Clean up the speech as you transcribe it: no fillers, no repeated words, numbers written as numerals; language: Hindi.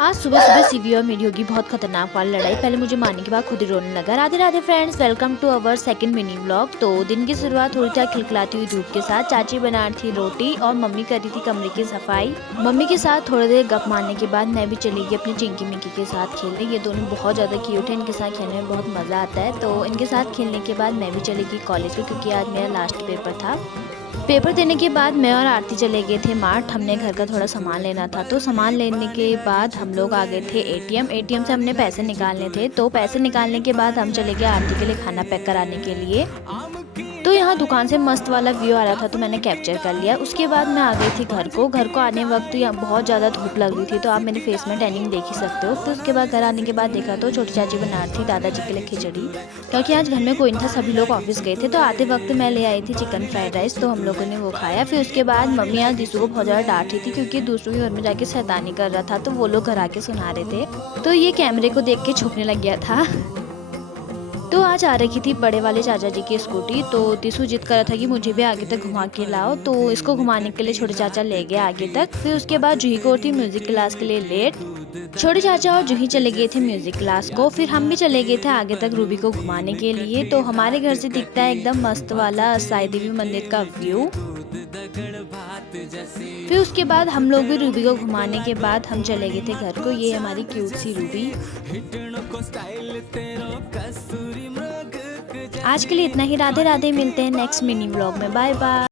आज सुबह सुबह सीवी और मेरी होगी बहुत खतरनाक वाली लड़ाई। पहले मुझे मारने के बाद खुद ही रोने लगा। Radhe Radhe friends, welcome to our second mini vlog. तो दिन की शुरुआत थोड़ी सा खिलखिलाती हुई धूप के साथ। चाची बना रही थी रोटी और मम्मी कर रही थी कमरे की सफाई। मम्मी के साथ थोड़ी देर गप मारने के बाद मैं भी चली गई अपनी चिंकी मिंकी के साथ खेलने। ये दोनों बहुत ज़्यादा क्यूट है, इनके साथ खेलने में बहुत मज़ा आता है। तो इनके साथ खेलने के बाद मैं भी चली गई कॉलेज में, क्योंकि आज मेरा लास्ट पेपर था। पेपर देने के बाद मैं और आरती चले गए थे मार्ट। हमने घर का थोड़ा सामान लेना था, तो सामान लेने के बाद हम लोग आ गए थे एटीएम से हमने पैसे निकालने थे। तो पैसे निकालने के बाद हम चले गए आरती के लिए खाना पैक कराने के लिए। तो यहाँ दुकान से मस्त वाला व्यू आ रहा था, तो मैंने कैप्चर कर लिया। उसके बाद मैं आ गई थी घर को आने वक्त यहाँ बहुत ज़्यादा धूप लग रही थी, तो आप मेरे फेस में टैनिंग देख ही सकते हो। फिर उसके बाद घर आने के बाद देखा तो छोटी चाची बना रही थी दादाजी के लिए खिचड़ी, क्योंकि आज घर में कोई नहीं था, सभी लोग ऑफिस गए थे। तो आते वक्त मैं ले आई थी चिकन फ्राइड राइस, तो हम लोगों ने वो खाया। फिर उसके बाद मम्मी आज दिसू को बहुत ज़्यादा डांट रही थी, क्योंकि दूसरों के घर में जाके शैतानी कर रहा था, तो वो लोग घर आके सुना रहे थे। तो ये कैमरे को देख के छुपने लग गया था। तो आज आ रखी थी बड़े वाले चाचा जी की स्कूटी। तो दिसू जिद कर रहा था कि मुझे भी आगे तक घुमा के लाओ, तो इसको घुमाने के लिए छोटे चाचा ले गए आगे तक। फिर उसके बाद जूही को थी म्यूजिक क्लास के लिए लेट। छोटे चाचा और जूही चले गए थे म्यूजिक क्लास को। फिर हम भी चले गए थे आगे तक रूबी को घुमाने के लिए। तो हमारे घर से दिखता है एकदम मस्त वाला साई देवी मंदिर का व्यू। फिर उसके बाद हम लोग भी रूबी को घुमाने के बाद हम चले गए थे घर को। ये हमारी क्यूट सी रूबी। आज के लिए इतना ही। राधे राधे, मिलते हैं नेक्स्ट मिनी व्लॉग में। Bye bye.